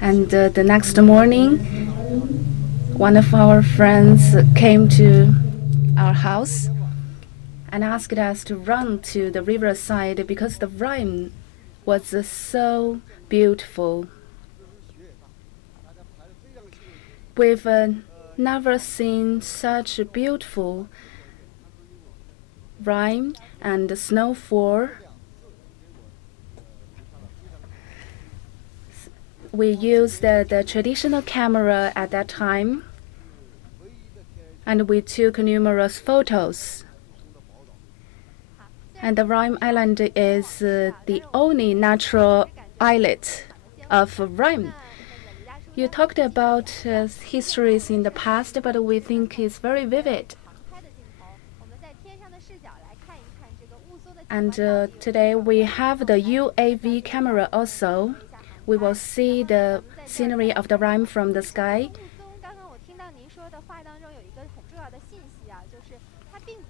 And the next morning, one of our friends came to our house and asked us to run to the riverside because the rime was so beautiful. We've never seen such a beautiful rime and snowfall. We used the traditional camera at that time, and we took numerous photos. And the Rime Island is the only natural islet of Rime. You talked about histories in the past, but we think it's very vivid. And today we have the UAV camera also. We will see the scenery of the Rime from the sky.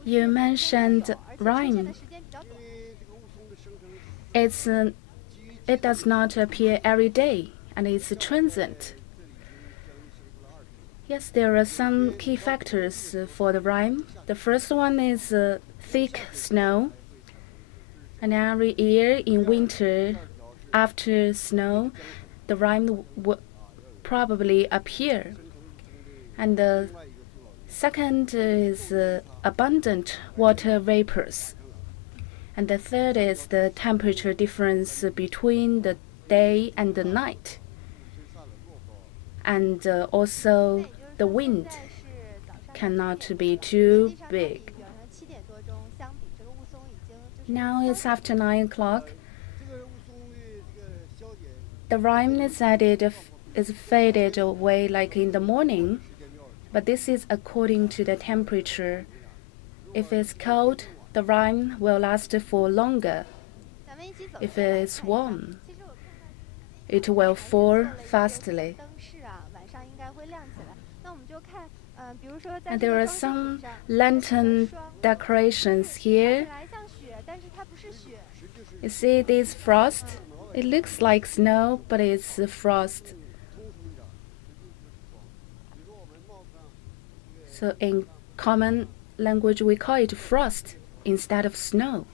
You mentioned Rime. It does not appear every day, and it's transient. Yes, there are some key factors for the Rime. The first one is thick snow. And every year in winter, after snow, the rime will probably appear. And the second is abundant water vapors. And the third is the temperature difference between the day and the night. And also the wind cannot be too big. Now it's after 9 o'clock. The rime is faded away like in the morning, but this is according to the temperature. If it's cold, the rime will last for longer. If it's warm, it will fall fastly. And there are some lantern decorations here. You see this frost? It looks like snow, but it's frost. So in common language, we call it frost instead of snow.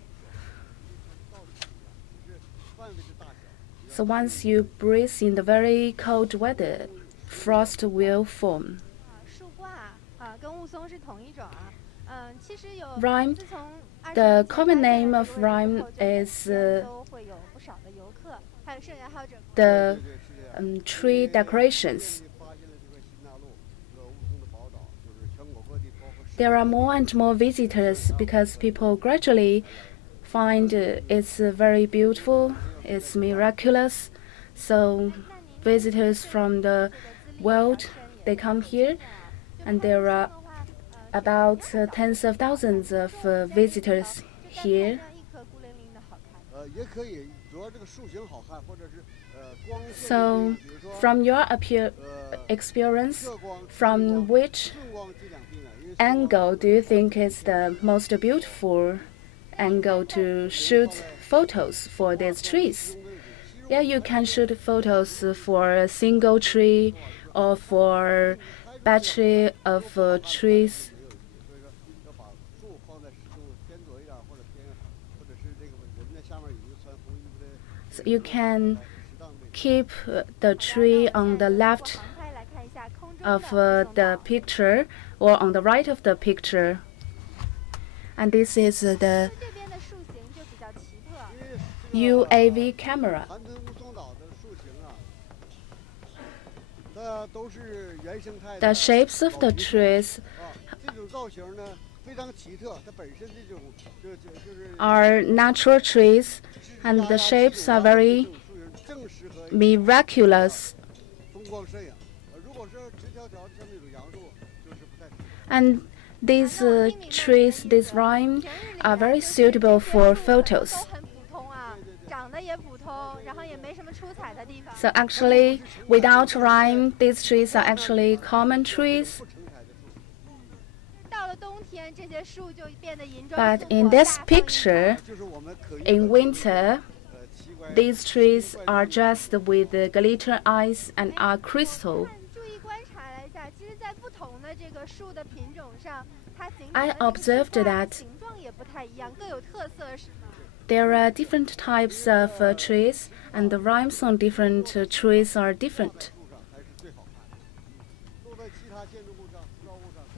So once you breathe in the very cold weather, frost will form. Rime. The common name of rime is the tree decorations. There are more and more visitors because people gradually find it's very beautiful, it's miraculous. So visitors from the world, they come here, and there are about tens of thousands of visitors here. So, from your experience, from which angle do you think is the most beautiful angle to shoot photos for these trees? Yeah, you can shoot photos for a single tree or for battery of trees. So you can keep the tree on the left of the picture or on the right of the picture. And this is the UAV camera. The shapes of the trees are natural trees, and the shapes are very miraculous. And these trees, this rime, are very suitable for photos. So actually, without rime, these trees are actually common trees. But in this picture, in winter, These trees are dressed with glitter eyes and are crystal. I observed that there are different types of trees, and the rhymes on different trees are different.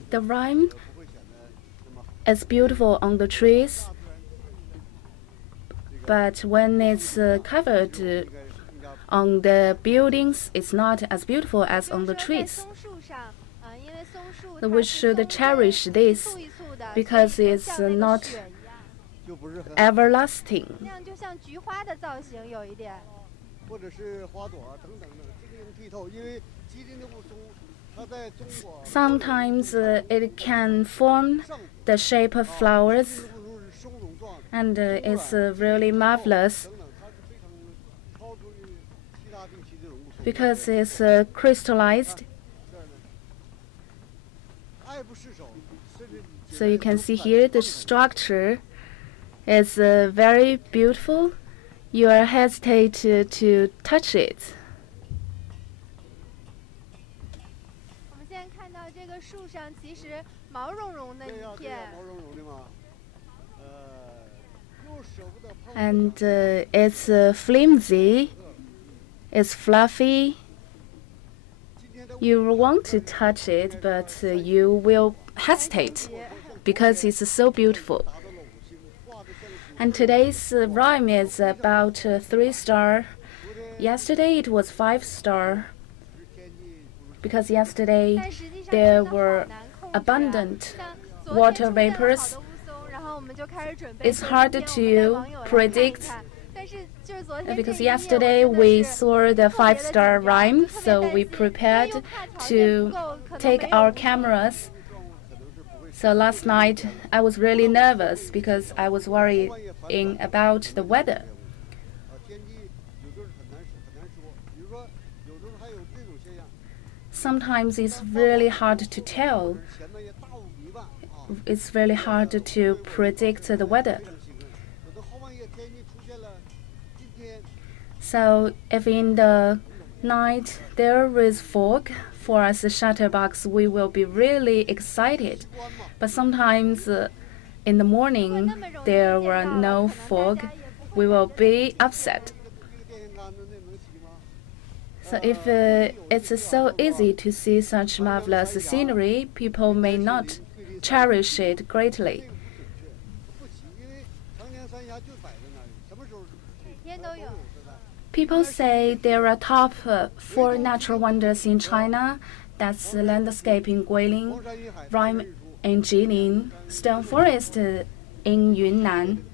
The rhyme is beautiful on the trees, but when it's covered on the buildings, it's not as beautiful as on the trees. So we should cherish this because it's not everlasting. Sometimes it can form the shape of flowers, and it's really marvelous because it's crystallized. So you can see here the structure is very beautiful. You are hesitate to touch it. And it's flimsy, it's fluffy. You want to touch it, but you will hesitate because it's so beautiful. And today's rhyme is about 3-star. Yesterday it was 5-star because yesterday there were abundant water vapors. It's hard to predict because yesterday we saw the 5-star rhyme, so we prepared to take our cameras. So last night I was really nervous because I was worrying about the weather. Sometimes it's really hard to tell. It's really hard to predict the weather. So if in the night there is fog, for us shutterbugs, we will be really excited. But sometimes in the morning there were no fog, we will be upset. So if it's so easy to see such marvelous scenery, people may not cherish it greatly. People say there are top 4 natural wonders in China. That's the landscape in Guilin, Rime in Jilin, stone forest in Yunnan,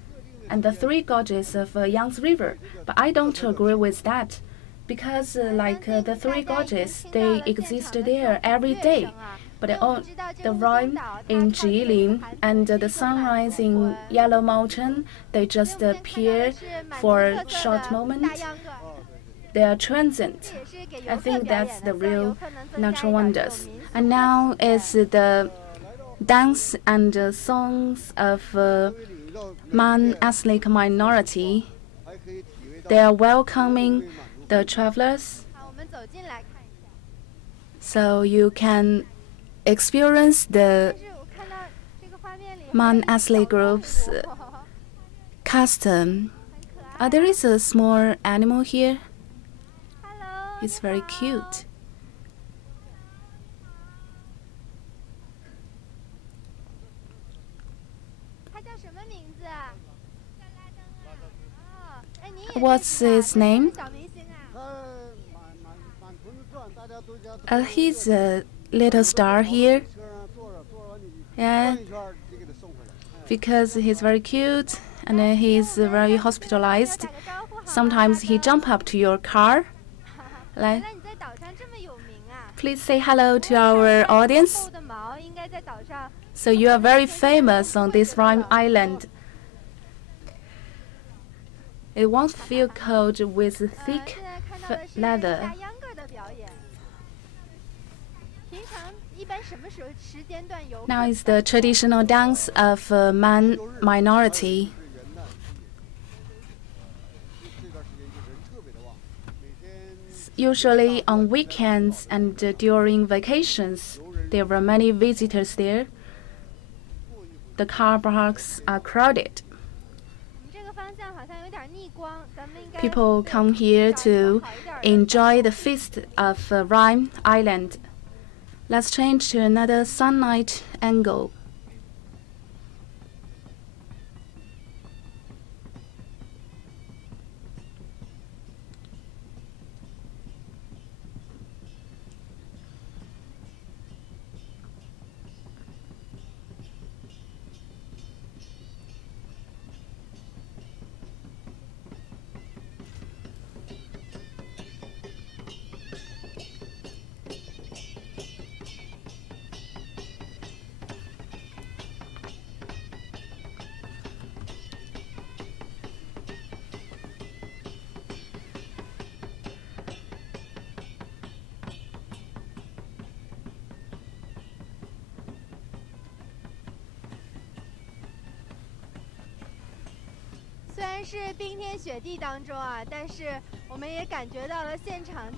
and the 3 gorges of Yangtze River. But I don't agree with that because the 3 gorges, they exist there every day. But the Rime in Jilin and the sunrise in Yellow Mountain, they just appear for a short moment. They are transient. I think that's the real natural wonders. And now is the dance and songs of ethnic minority. They are welcoming the travelers, so you can experience the ethnic group's custom. There is a small animal here. It's very cute. What's his name? He's a little star here. Yeah, because he's very cute and he's very hospitalized. Sometimes he jump up to your car. Please say hello to our audience. So you are very famous on this Rime Island. It won't feel cold with thick leather. Now is the traditional dance of Man minority. usually on weekends and during vacations. There were many visitors there. The car parks are crowded. People come here to enjoy the feast of Rime Island. Let's change to another sunlight angle.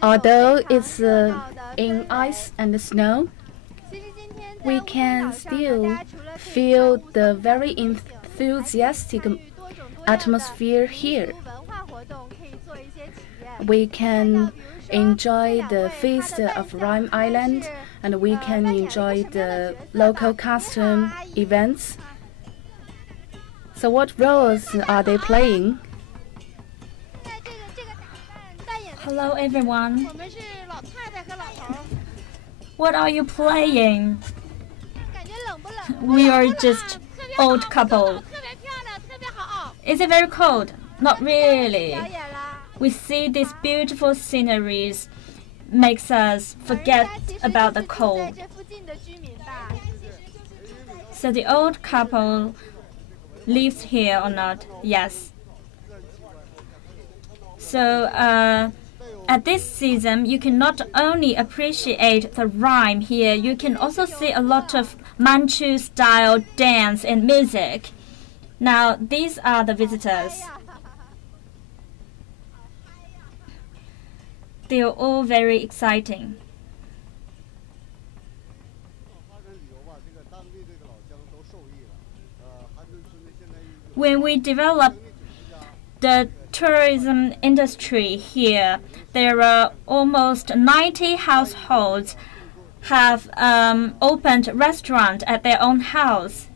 Although it's in ice and snow, we can still feel the very enthusiastic atmosphere here. We can enjoy the feast of Rime Island, and we can enjoy the local custom events. So what roles are they playing? Hello everyone. What are you playing? We are just old couple. Is it very cold? Not really. We see these beautiful sceneries makes us forget about the cold. So the old couple lives here or not? Yes. So at this season, you can not only appreciate the Rime here, you can also see a lot of Manchu style dance and music. Now these are the visitors. They are all very exciting. When we develop the tourism industry here, there are almost 90 households have opened restaurant at their own house.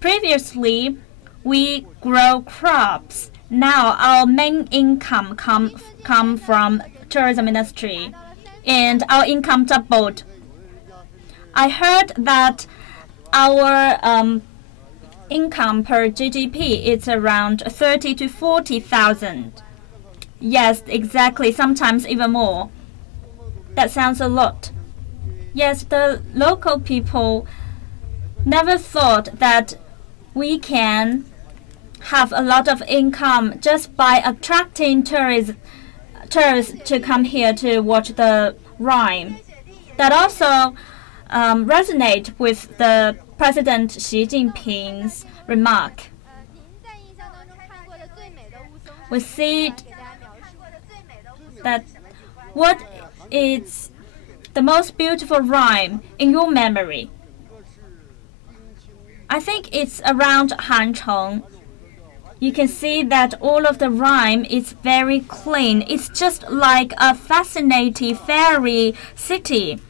Previously, we grow crops. Now our main income come from tourism industry, and our income doubled. I heard that our income per GDP is around 30 to 40,000. Yes, exactly, sometimes even more. That sounds a lot. Yes, the local people never thought that we can have a lot of income just by attracting tourists to come here to watch the Rime. That also resonate with the President Xi Jinping's remark. We see that what is the most beautiful Rime in your memory? I think it's around Hancheng. You can see that all of the Rime is very clean. It's just like a fascinating fairy city.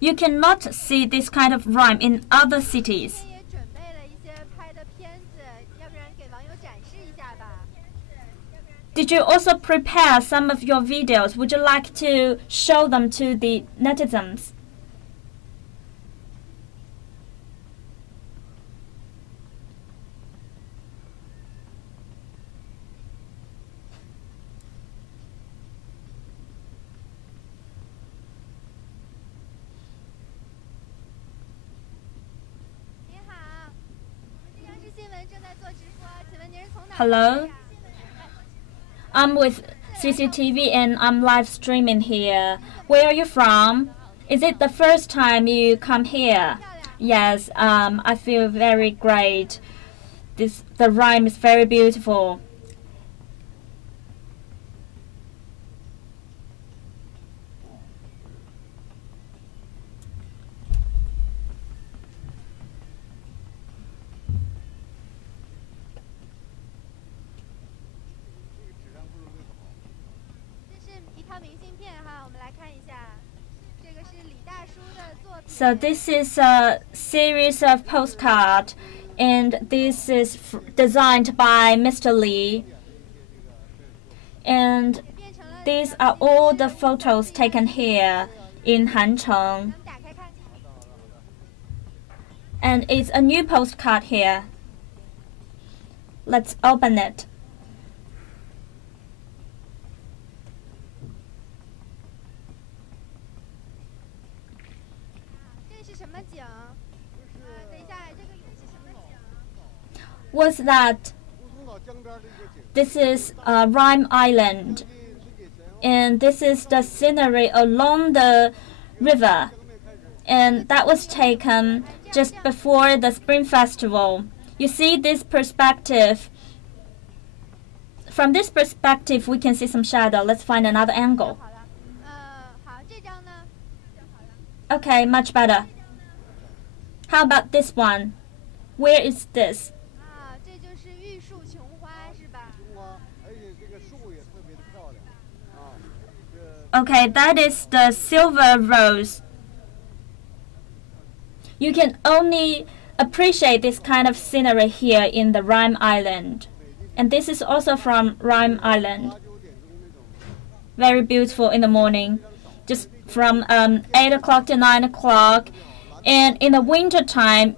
You cannot see this kind of Rime in other cities. Did you also prepare some of your videos? Would you like to show them to the netizens? Hello? I'm with CCTV and I'm live streaming here. Where are you from? Is it the first time you come here? Yes, I feel very great. The Rime is very beautiful. So this is a series of postcard, and this is designed by Mr. Li. And these are all the photos taken here in Hancheng. And it's a new postcard here. Let's open it. What's that? This is Rime Island, and this is the scenery along the river, and that was taken just before the Spring Festival. You see this perspective. From this perspective, we can see some shadow. Let's find another angle. Okay, much better. How about this one? Where is this? Okay, that is the silver rose. You can only appreciate this kind of scenery here in the Rime Island. And this is also from Rime Island. Very beautiful in the morning. Just from 8 o'clock to 9 o'clock. And in the winter time,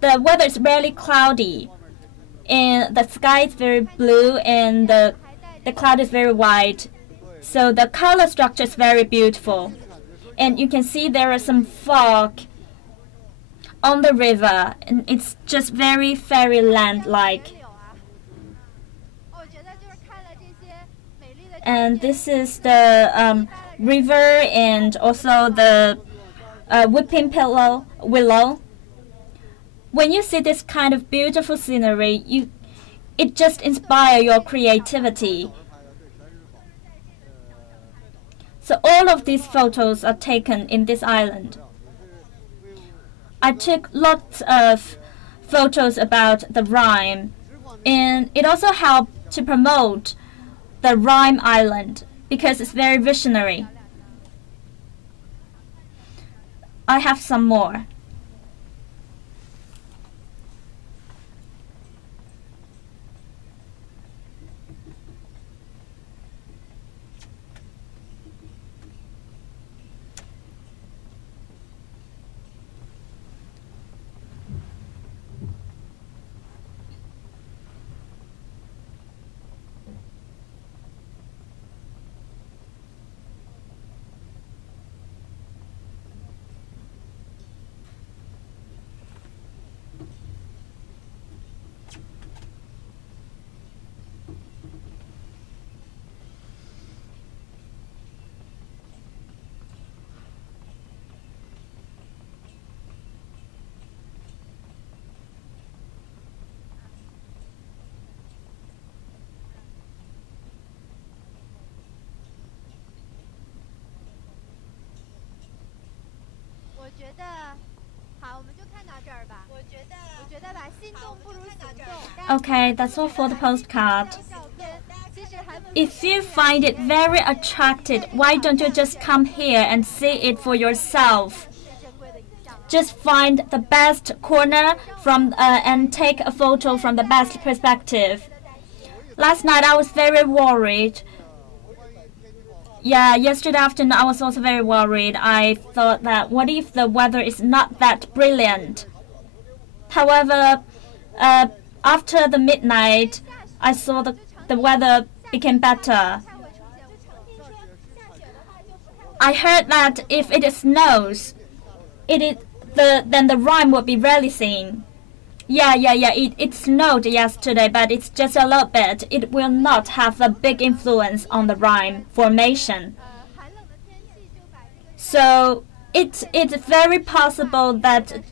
the weather is rarely cloudy. And the sky is very blue and the cloud is very white. So the color structure is very beautiful. And you can see there is some fog on the river, and it's just very fairyland-like. And this is the river and also the whipping willow. When you see this kind of beautiful scenery, it just inspires your creativity. So all of these photos are taken in this island. I took lots of photos about the Rime, and it also helped to promote the Rime Island because it's very visionary. I have some more. Okay, that's all for the postcard. If you find it very attractive, why don't you just come here and see it for yourself? Just find the best corner and take a photo from the best perspective. Last night I was very worried. Yeah, yesterday afternoon I was also very worried. I thought that what if the weather is not that brilliant? However, after the midnight, I saw the weather became better. I heard that if it snows, then the Rime will be rarely seen. Yeah. It snowed yesterday, but it's just a little bit. It will not have a big influence on the Rime formation. So it's very possible that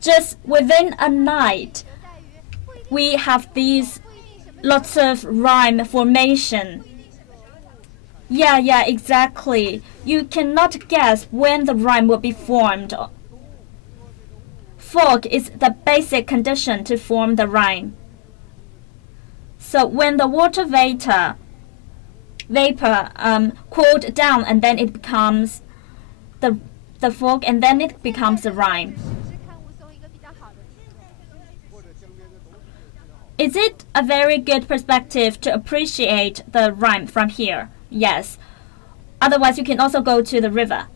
just within a night, we have these lots of Rime formation. Yeah, exactly. You cannot guess when the Rime will be formed. Fog is the basic condition to form the Rime. So when the water vapor cooled down and then it becomes the fog, and then it becomes a rime. Is it a very good perspective to appreciate the rime from here? Yes. Otherwise, you can also go to the river.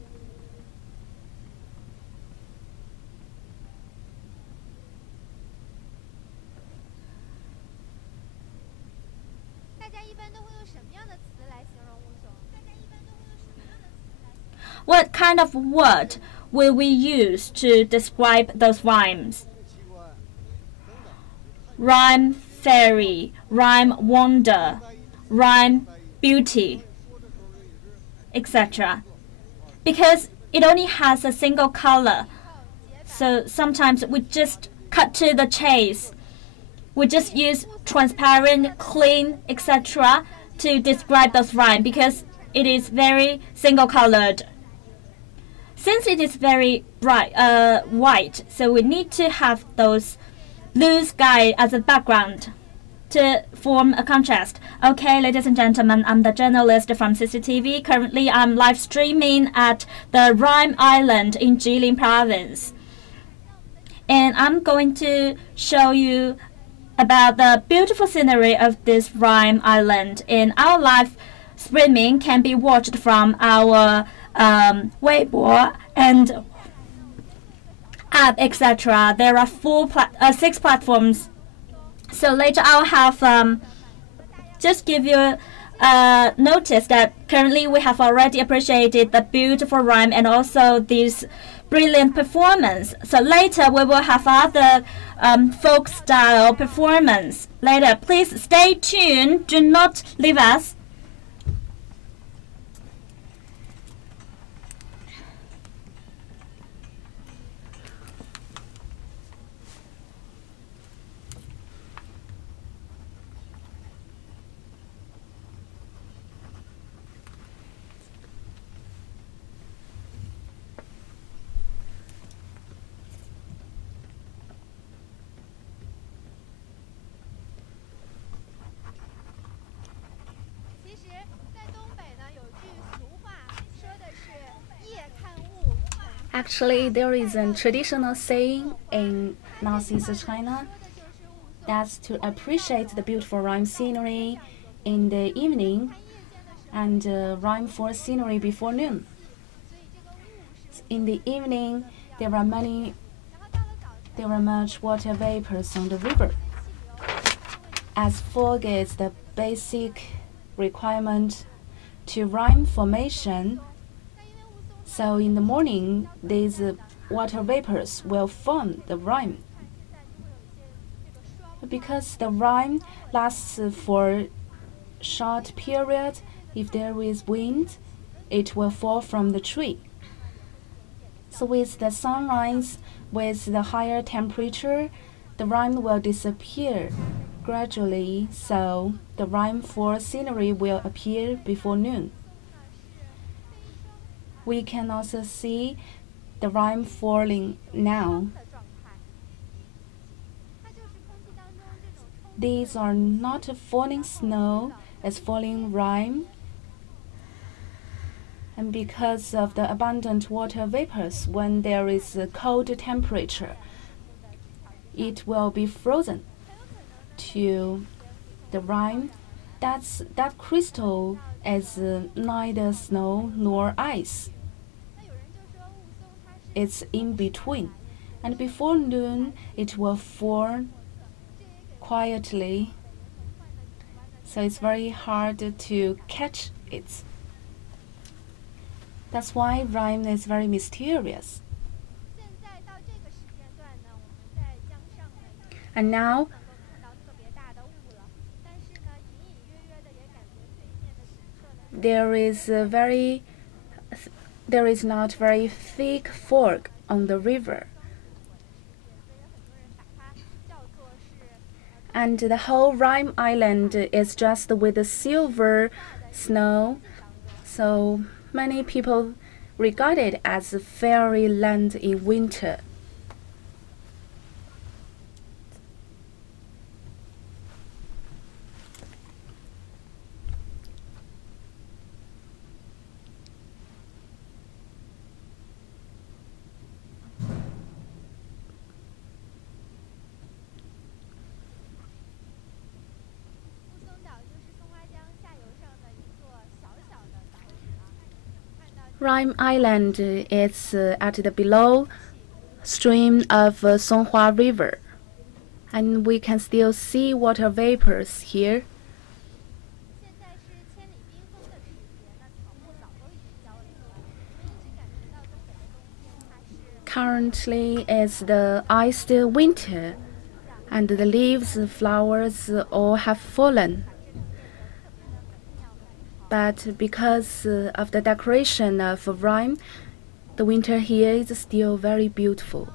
What kind of word will we use to describe those rhymes? Rhyme fairy, rhyme wonder, rhyme beauty, etc. Because it only has a single color, so sometimes we just cut to the chase. We just use transparent, clean, etc. to describe those rhymes because it is very single-colored. Since it is very bright, white, so we need to have those blue sky as a background to form a contrast. Okay, ladies and gentlemen, I'm the journalist from CCTV. Currently, I'm live streaming at the Rime Island in Jilin province. And I'm going to show you about the beautiful scenery of this Rime Island. And our live streaming can be watched from our Weibo and app, etc. There are 6 platforms. So later I'll have just give you notice that currently we have already appreciated the beautiful rhyme and also this brilliant performance. So later we will have other folk style performance. Later, please stay tuned. Do not leave us. Actually, there is a traditional saying in northeastern China that's to appreciate the beautiful rime scenery in the evening and rime for scenery before noon. In the evening, there are much water vapors on the river. As fog is the basic requirement to rime formation, so in the morning, these water vapors will form the rime. Because the rime lasts for a short period, if there is wind, it will fall from the tree. So with the sunrise, with the higher temperature, the rime will disappear gradually, so the rime for scenery will appear before noon. We can also see the rime falling now. These are not falling snow, it's falling rime. And because of the abundant water vapors, when there is a cold temperature, it will be frozen to the rime. That crystal is neither snow nor ice. It's in between, and before noon it will fall quietly, so it's very hard to catch it. That's why rime is very mysterious. And now there is not very thick fog on the river, and the whole Rime Island is just with the silver snow, so many people regard it as a fairyland in winter. Rime Island is at the below stream of Songhua River, and we can still see water vapors here. Currently is the iced winter, and the leaves, flowers all have fallen. But because of the decoration of Rime, the winter here is still very beautiful.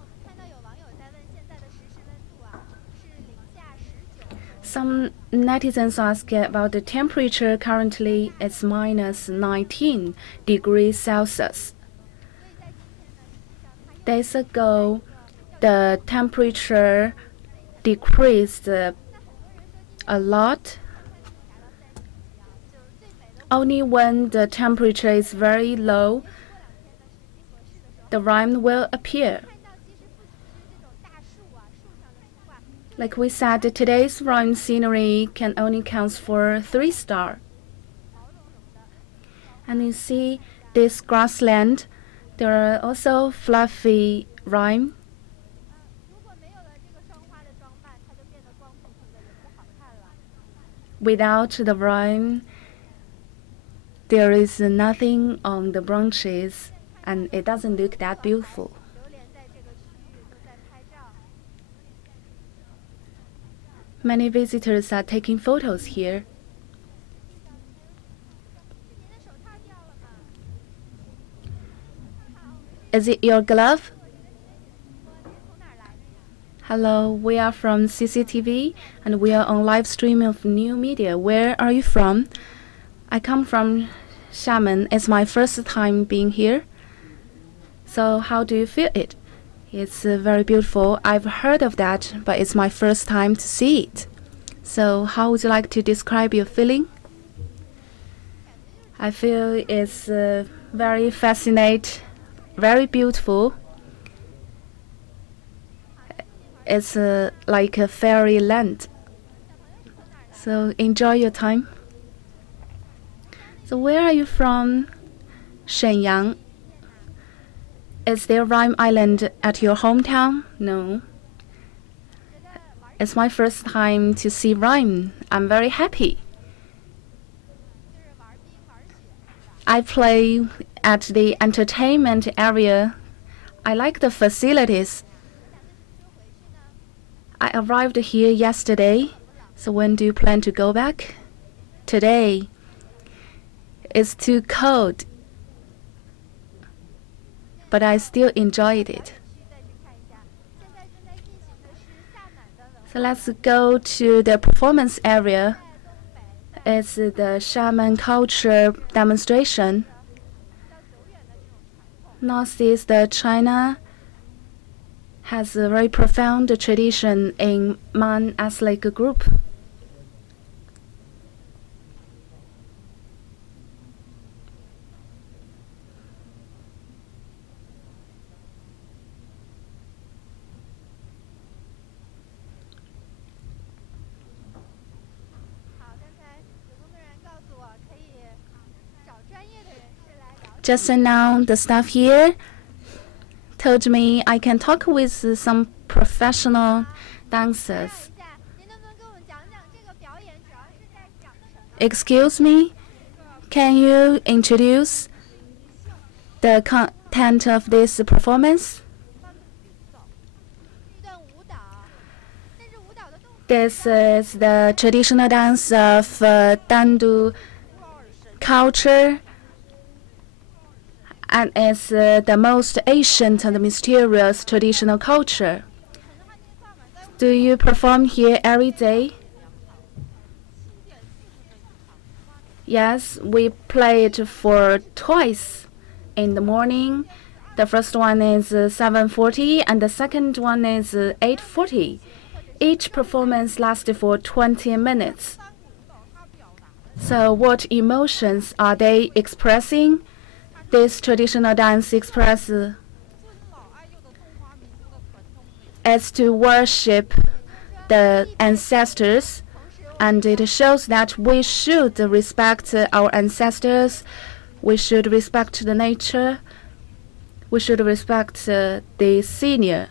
Some netizens ask about the temperature. Currently, it's minus 19 degrees Celsius. Days ago, the temperature decreased a lot. Only when the temperature is very low, the rime will appear. Like we said, today's rime scenery can only count for 3 stars. And you see this grassland, there are also fluffy rime. Without the rime, there is nothing on the branches, and it doesn't look that beautiful. Many visitors are taking photos here. Is it your glove? Hello, we are from CCTV, and we are on live stream of new media. Where are you from? I come from Xiamen. It's my first time being here. So how do you feel it? It's very beautiful. I've heard of that, but it's my first time to see it. So how would you like to describe your feeling? I feel it's very fascinating, very beautiful. It's like a fairyland. So enjoy your time. So where are you from? Shenyang. Is there Rime Island at your hometown? No. It's my first time to see Rime. I'm very happy. I play at the entertainment area. I like the facilities. I arrived here yesterday. So when do you plan to go back? Today. It's too cold, but I still enjoyed it. So let's go to the performance area. It's the shaman culture demonstration. Northeast China has a very profound tradition in Man Ethnic group. Just now, the staff here told me I can talk with some professional dancers. Excuse me, can you introduce the content of this performance? This is the traditional dance of Dandu culture, and it's the most ancient and mysterious traditional culture. Do you perform here every day? Yes, we play it for twice in the morning. The first one is 7:40 and the second one is 8:40. Each performance lasts for 20 minutes. So what emotions are they expressing? This traditional dance expresses is to worship the ancestors, and it shows that we should respect our ancestors We should respect the nature. We should respect the senior.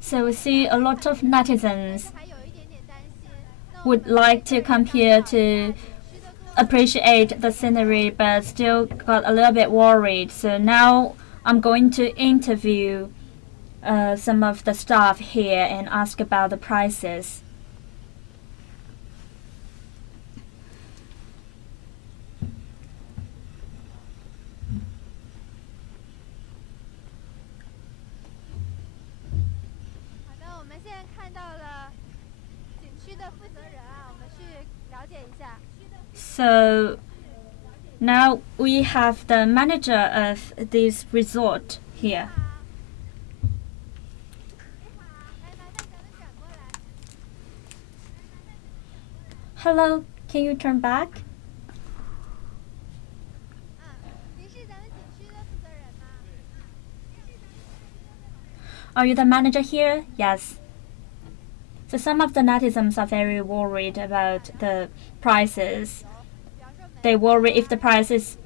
So we see a lot of netizens would like to come here to appreciate the scenery, but still got a little bit worried. So now I'm going to interview some of the staff here and ask about the prices. So now we have the manager of this resort here. Hello, can you turn back? Are you the manager here? Yes. So some of the netizens are very worried about the prices. They worry if the price is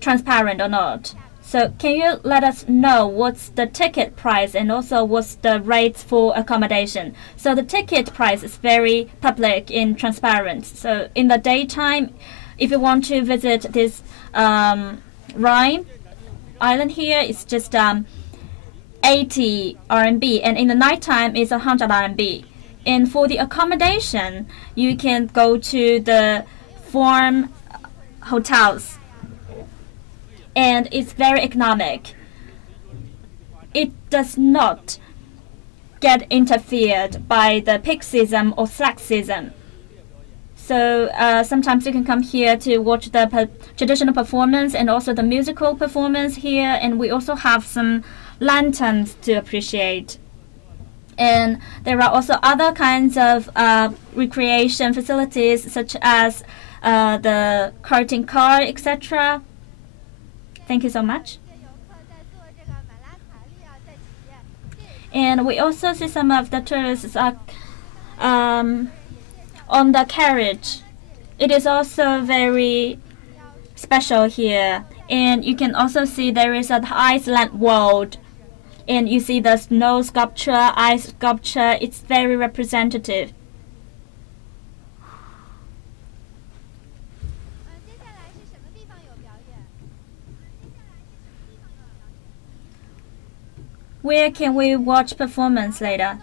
transparent or not. So can you let us know what's the ticket price and also what's the rates for accommodation? So the ticket price is very public and transparent. So in the daytime, if you want to visit this Rime Island here, it's just 80 RMB, and in the nighttime it's 100 RMB. And for the accommodation, you can go to the farm hotels, and it's very economic. It does not get interfered by the peak season or slack season. So sometimes you can come here to watch the traditional performance and also the musical performance here, and we also have some lanterns to appreciate. And there are also other kinds of recreation facilities such as the karting car, etc. Thank you so much. And we also see some of the tourists are on the carriage. It is also very special here. And you can also see there is an Iceland world. And you see the snow sculpture, ice sculpture. It's very representative. Where can we watch performance later?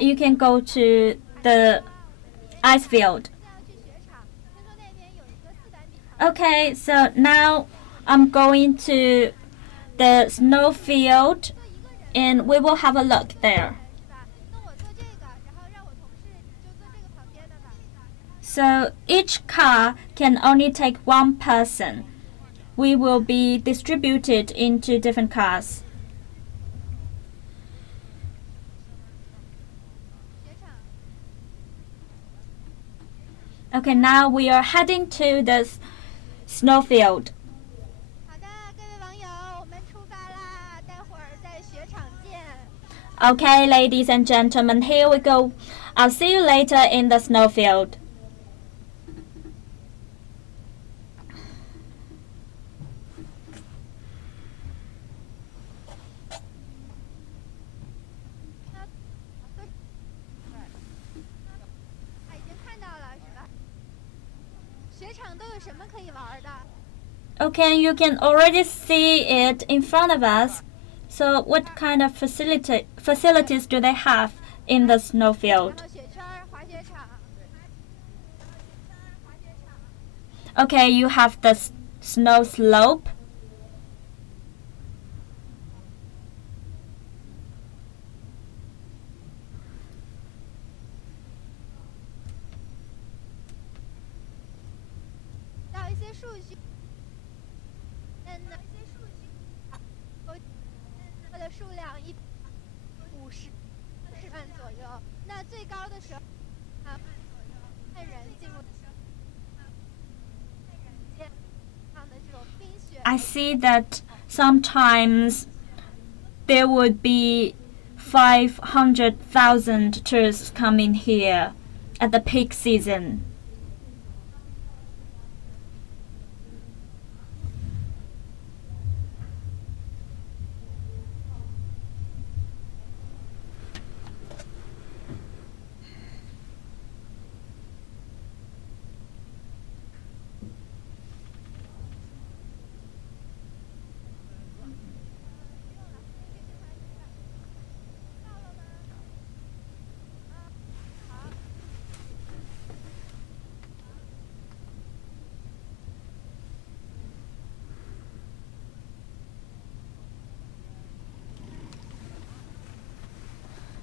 You can go to the ice field. Okay, so now I'm going to the snow field and we will have a look there. So each car can only take one person. We will be distributed into different cars. Okay, now we are heading to the snowfield. Okay, ladies and gentlemen, here we go. I'll see you later in the snowfield. Okay, you can already see it in front of us. So what kind of facilities do they have in the snowfield? Okay, you have the snow slope. I see that sometimes there would be 500,000 tourists coming here at the peak season.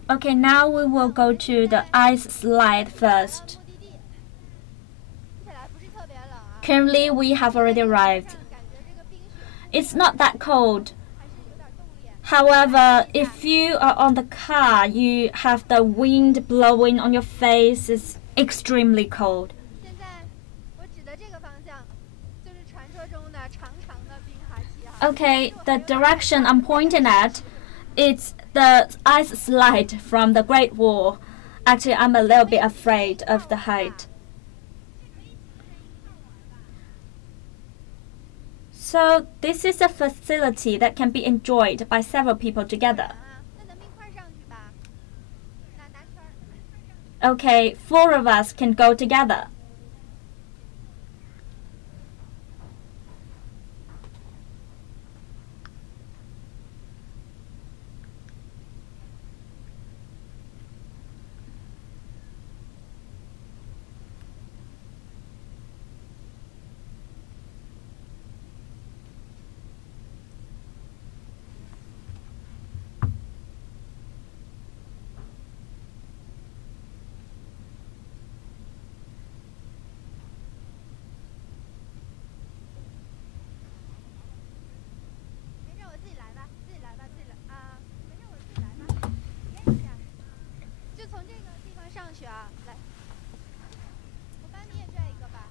Okay, now we will go to the ice slide first. Currently, we have already arrived. It's not that cold. However, if you are on the car, you have the wind blowing on your face. It's extremely cold. Okay, the direction I'm pointing at, it's the ice slide from the Great Wall. Actually, I'm a little bit afraid of the height. So this is a facility that can be enjoyed by several people together. Okay, 4 of us can go together.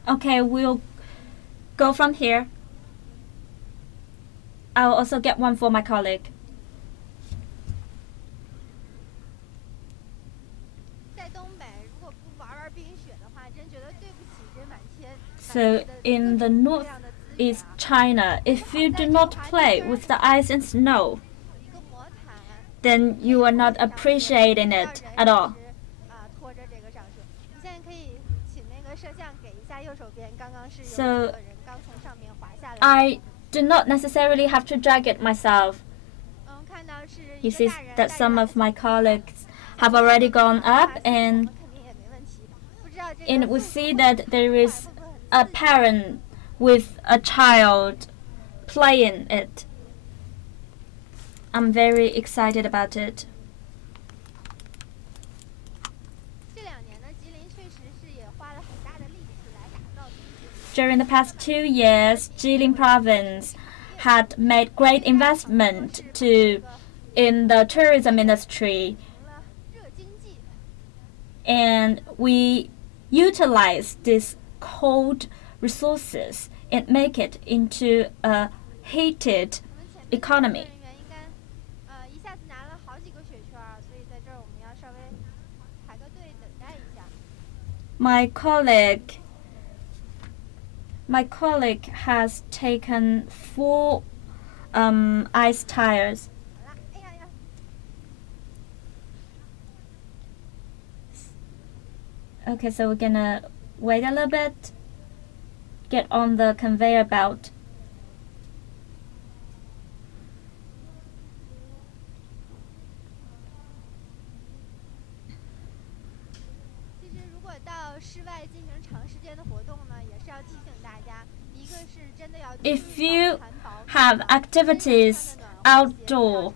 Okay, we'll go from here. I'll also get one for my colleague. So in the northeast China, if you do not play with the ice and snow, then you are not appreciating it at all. So I do not necessarily have to drag it myself. You see that some of my colleagues have already gone up, and we see that there is a parent with a child playing it. I'm very excited about it. During the past 2 years, Jilin province had made great investment in the tourism industry, and we utilize these cold resources and make it into a heated economy. My colleague has taken 4 ice tires. Okay, so we're gonna wait a little bit, get on the conveyor belt. If you have activities outdoor,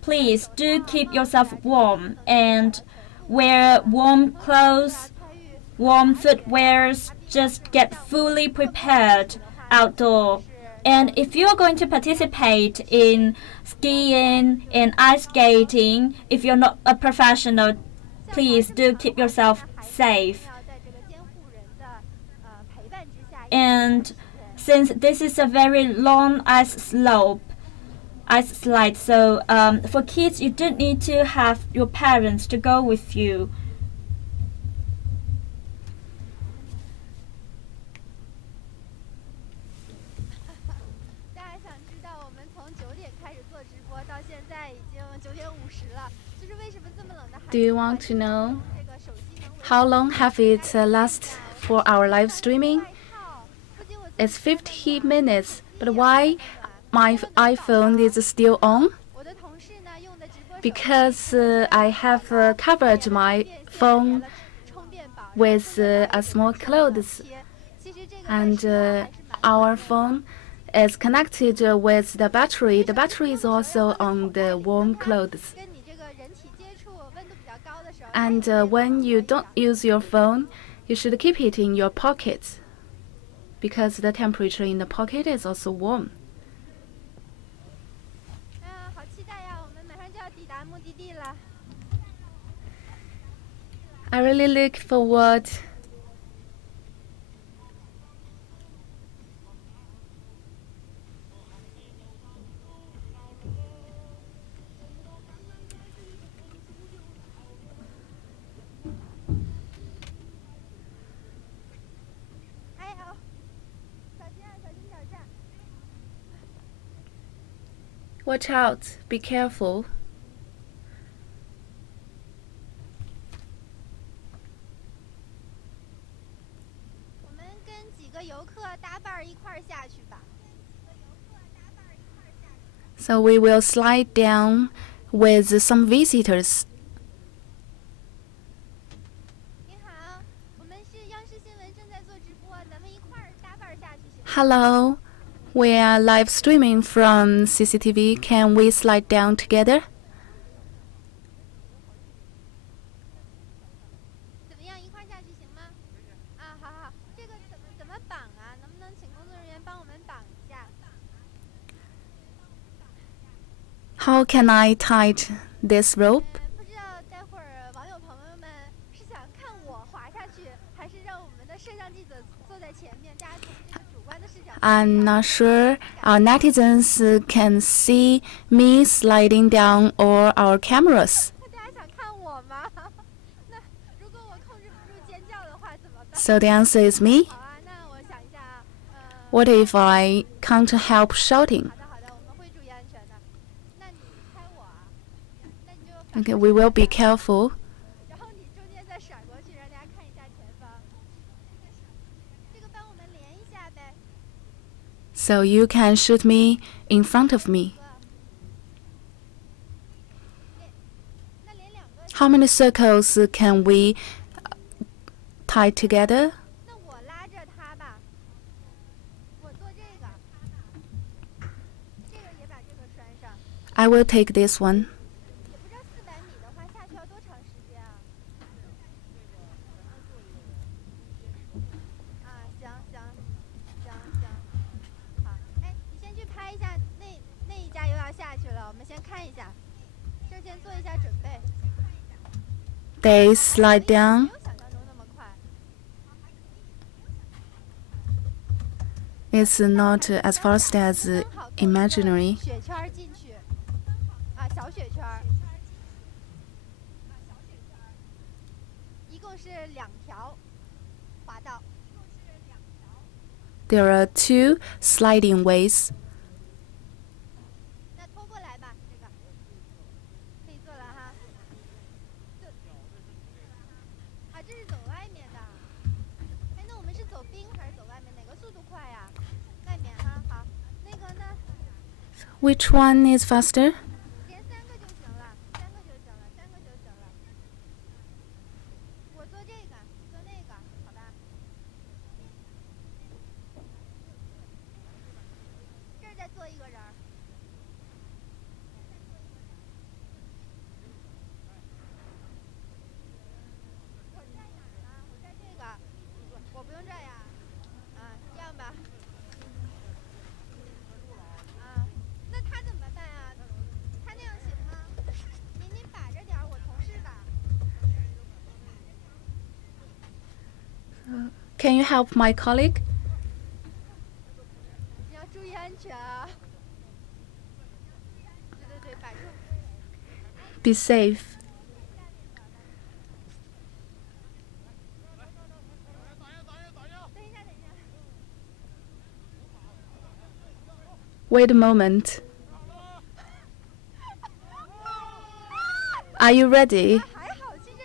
please do keep yourself warm and wear warm clothes, warm footwears. Just get fully prepared outdoor. And if you're going to participate in skiing and ice skating, if you're not a professional, please do keep yourself safe. And since this is a very long ice slide, so for kids, you don't need to have your parents to go with you. Do you want to know how long have it lasted for our live streaming? It's 50 minutes, but why my iPhone is still on? Because I have covered my phone with a small clothes, and our phone is connected with the battery. The battery is also on the warm clothes. And when you don't use your phone, you should keep it in your pocket, because the temperature in the pocket is also warm. I really look forward . Watch out, be careful. So we will slide down with some visitors. Hello, we are live streaming from CCTV. Can we slide down together? How can I tie this rope? I'm not sure our netizens can see me sliding down or our cameras. So the answer is me. What if I can't help shouting? Okay, we will be careful. So you can shoot me in front of me. How many circles can we tie together? I will take this one. They slide down It's not as fast as imaginary. 雪圈进去，啊，小雪圈，一共是2条滑道。 There are 2 sliding ways. 那拖过来吧，这个可以坐了哈。啊，这是走外面的。哎，那我们是走冰还是走外面？哪个速度快呀？外面哈，好。那个呢？ Which one is faster? 连3个就行了，3个就行了，3个就行了。我坐这个，你坐那个，好吧？这儿再坐一个人儿。 我在哪儿呢？我在这个，我不用这呀。啊，这样吧。啊，那他怎么办啊？他那样行吗？您把着点儿，我同事吧。 Can you help my colleague? 你要注意安全啊！对对对，把住。 Be safe. 等一下，等一下。 Wait a moment. Are you ready? 还好，其实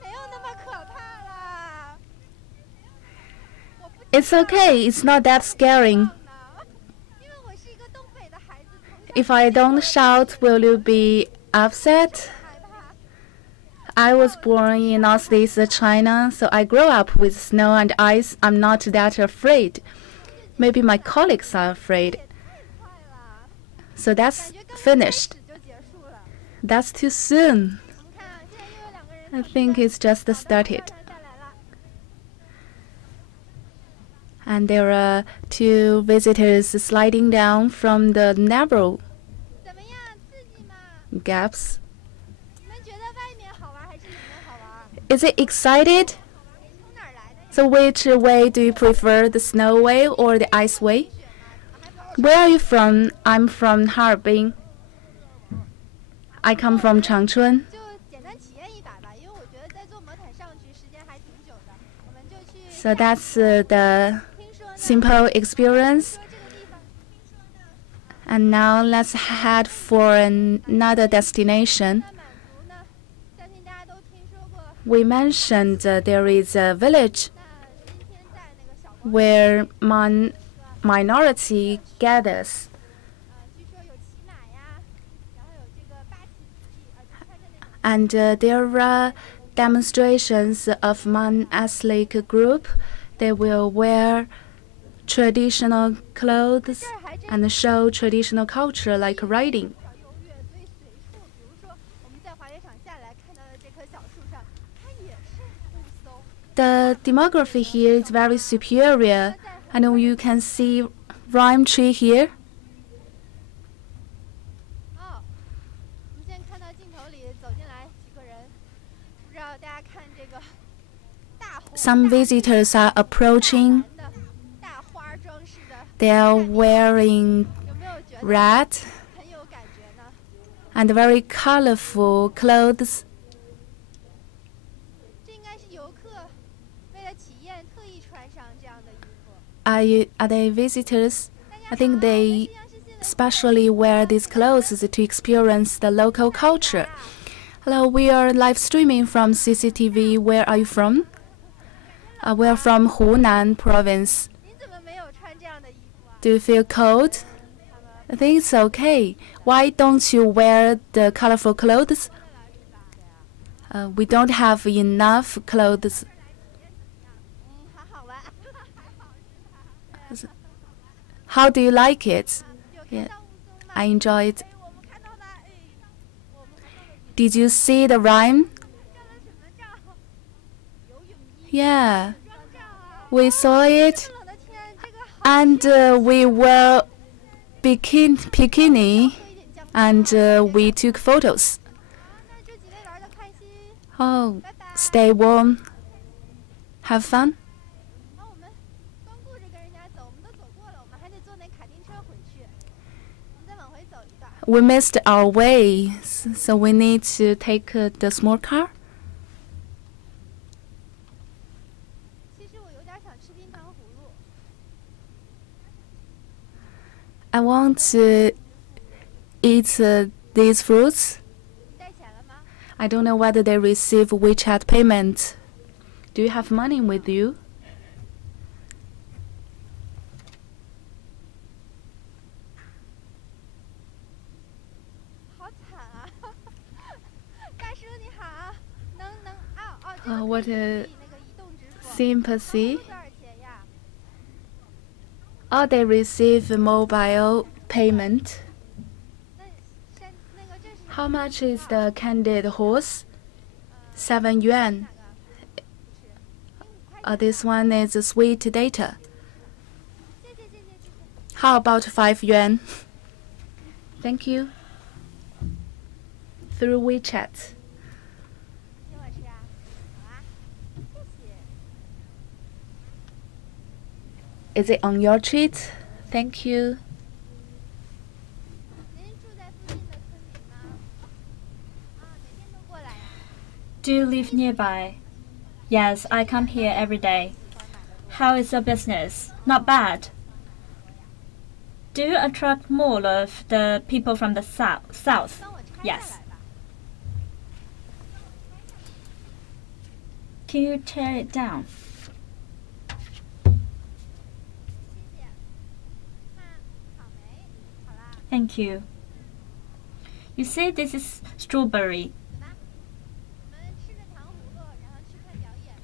没有那么可怕啦。 It's okay. It's not that scaring. 因为我是一个东北的孩子，从小 If I don't shout, will you be upset? 害怕。 I was born in northeast China, so I grew up with snow and ice. I'm not that afraid. Maybe my colleagues are afraid. 太快了， So that's 感觉刚刚开 finished. 始就结束了。 That's too soon. 我们看啊，现在又有2个人 I think it's just started. 下来了。 And there are 2 visitors sliding down from the narrow 怎么样，刺激吗？ gaps. 你们觉得外面好玩还是里面好玩？ Is it excited? 您从哪儿来的呀？ So which way do you prefer, the snow way or the ice way? Where are you from? I'm from Harbin. I come from Changchun. 就简单体验一把吧，因为我觉得在坐魔毯上去时间还挺久的。我们就去。 So that's the 听说呢， simple experience. 说这个地方，听说呢， And now let's head for another destination. 那满族呢，相信大家都听说过。 We mentioned there is a village 那今天在那个小公园， where minority gathers. 据说有骑马呀，然后有这个八旗子弟，就穿着那种。 And there are demonstrations of Man ethnic group. They will wear traditional clothes 这儿还真 and show traditional culture like riding. 小优越，所以随处，比如说我们在滑雪场下来看到的这棵小树上，它也是雾凇。 The demography here is very superior, and you can see rime tree here. 哦，我们现在看到镜头里走进来几个人，不知道大家看这个大红 Some 大绿 visitors are approaching. 大蓝的大花装饰的， They are wearing 有没有觉得 red 很有感觉呢？ and very colorful clothes. 这应该是游客为了体验特意穿上这样的衣服。 Are they visitors? 大 I 家 think 好，我们 they 是央视新闻 especially wear these clothes to experience the local culture. Hello, we are live streaming from CCTV. Where are you from? We are from Hunan province. 您怎么没有穿这样的衣服啊？ Do you feel cold? I think it's okay. Why don't you wear the colorful clothes? We don't have enough clothes. 还好吧，还好。 How do you like it? 有 Yeah, 看到雾凇吗？ I enjoy it. 哎，我们看到了，哎，我们看到了你 Did you see the rime? 照了什么照？游泳衣、 Yeah, 装照啊！ we saw it, 这么冷的天，这个好 and we were bikini, 喝一点姜 and we took photos. 那祝几位玩的开心， Oh, 拜拜。 stay warm. Have fun. 那我们光顾着跟人家走，我们都走过了，我们还 We missed our way, so we need to take the small car. 其实我有点想吃冰糖葫芦。 I want to eat these fruits. 你带钱了吗？ I don't know whether they receive WeChat payment. Do you have money with you? 好惨啊！大叔你好，能哦，这 Oh, 个 what 可以 a 那个移动支付。 sympathy. 多少钱呀？ Oh, they receive mobile payment. 那个这是 How much is the candid horse? 7 yuan. This one is sweet data. 谢谢。 How about 5 yuan? Thank you. Through WeChat. 请我吃啊？好啊，谢谢。 Is it on your treat? Thank you. 您住在附近的村民吗？啊，每天都过来呀？ Do you live nearby? Yes, I come here every day. How is your business? Not bad. Do you attract more of the people from the south? 帮我拆下 Yes. 来吧。 Can you tear it down? 谢谢。看草莓，好啦， Thank you. You see, this is strawberry. 怎么？我们吃着糖葫芦，然后去看表演。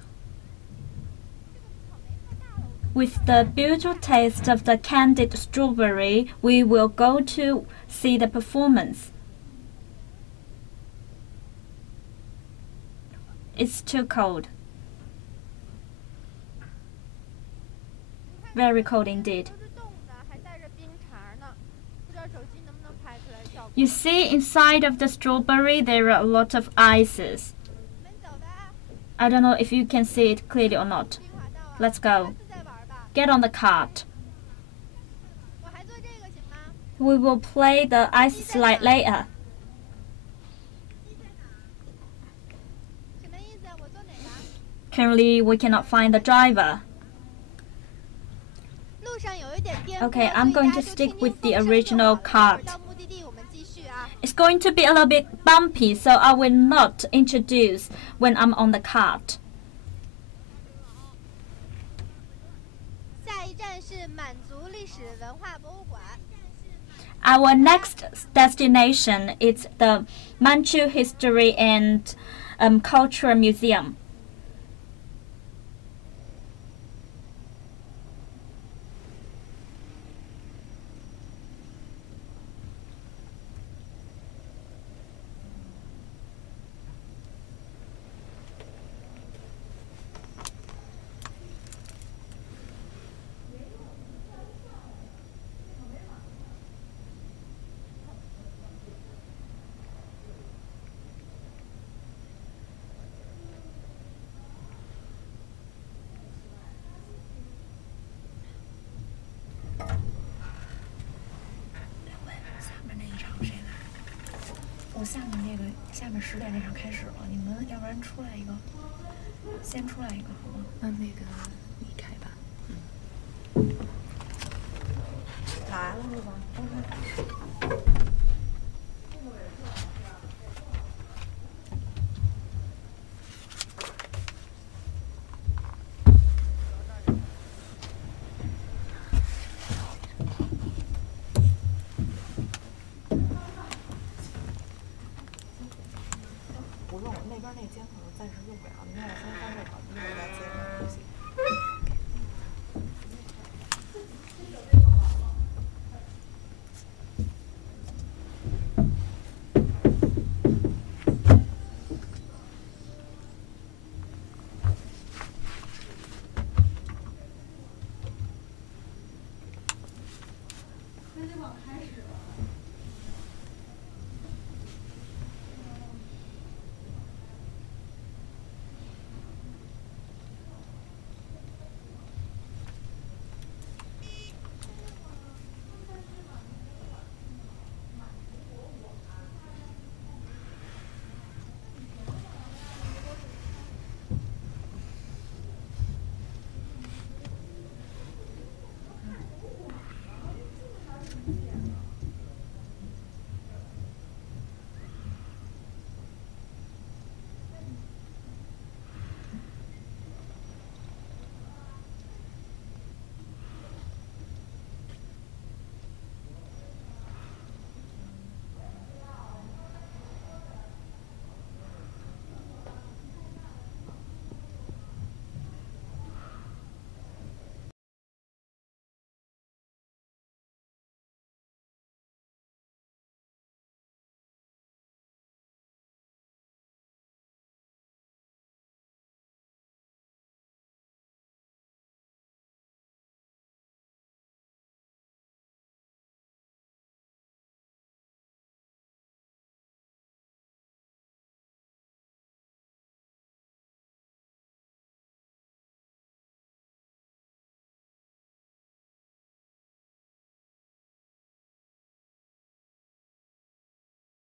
这个草莓太大了，我 With the beautiful taste of the candied strawberry, we will go to see the performance. It's too cold. Very cold indeed. 都是冻的，还带着冰碴呢，不知道手机能不能拍出来效果。 You see, inside of the strawberry, there are a lot of ices. 你们走吧， I don't know if you can see it clearly or not. 绿卡道啊。 Let's 下 go. 次再玩吧。 Get on the cart. 我还做这个行吗？ We will play the ice slide later. 什么意思啊？我做哪个？ Currently, we cannot find the driver. 路上有一点颠簸， Okay, I'm going to 所以大家就 stick 听 with 听 the 风声 original 就好了。 cart. 到目的地我们继续啊。 It's going to be a little bit bumpy, so I will not introduce when I'm on the cart. 下一站是满族历史文化博物馆。 Our next destination is the Manchu History and Culture Museum.